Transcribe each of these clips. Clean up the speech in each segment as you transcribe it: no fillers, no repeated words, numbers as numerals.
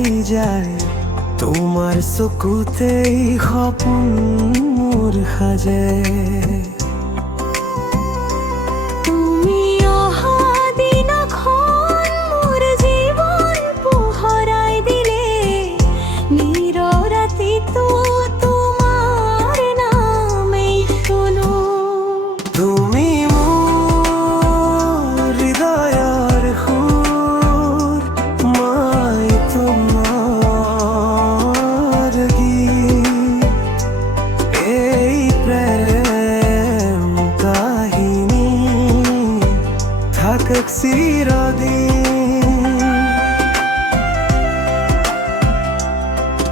পাই যায় তোমার চকুতেই সপোন মোৰ সাজে। তুমি অহা দিনাখন মোৰ জীৱন পোহৰাই দিলে, নিৰৰাতিটো তোমাৰ নামেই শুনো। তুমি মোৰ হৃদয়ৰ সুৰ, মই তোমাৰ গীত। এই প্ৰেম কাহিনী থাকক চিৰদিন।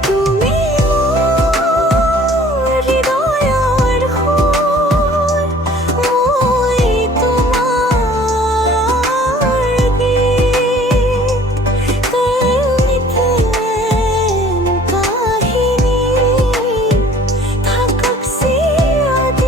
তুমি মোৰ হৃদয়ৰ সুৰ, মই তোমাৰ গীত। এই প্ৰেম কাহিনী থাকক চিৰদিন।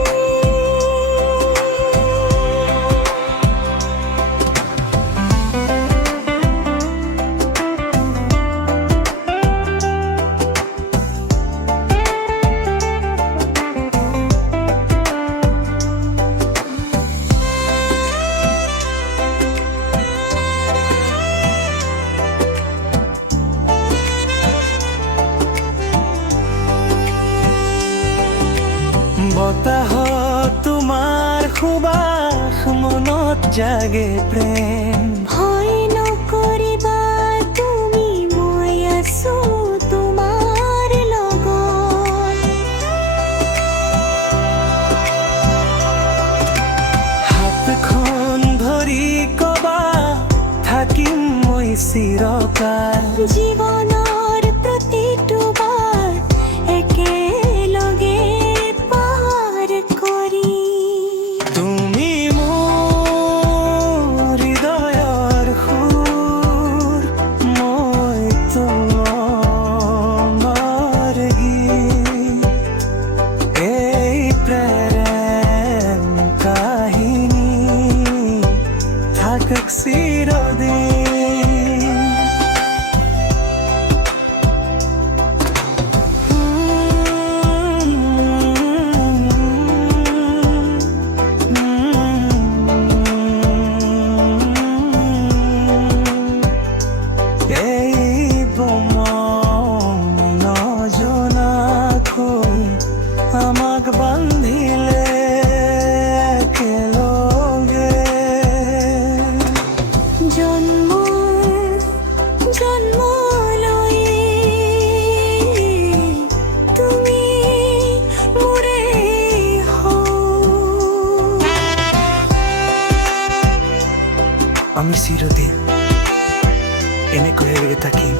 বতাহত তোমাৰ সুবাস মনত জাগে প্ৰেম। ভয় নকৰিবা তুমি, মই আছো তোমাৰ লগত। হাতখন ধৰি কবা থাকিম মই চিৰকাল। জীৱনৰ প্ৰতিটো বাৰ একেলগে পাৰ কৰি। তুমি মোৰ হৃদয়ৰ সুৰ, মই তোমাৰ গীত। এই প্ৰেম কাহিনী থাকক চিৰদিন। এই নজনাকৈ আমাক বান্ধিলে একেলগে। জন্মলৈ তুমি মোৰে হও। আমি চিৰদিন এনেকৈয়ে থাকিম।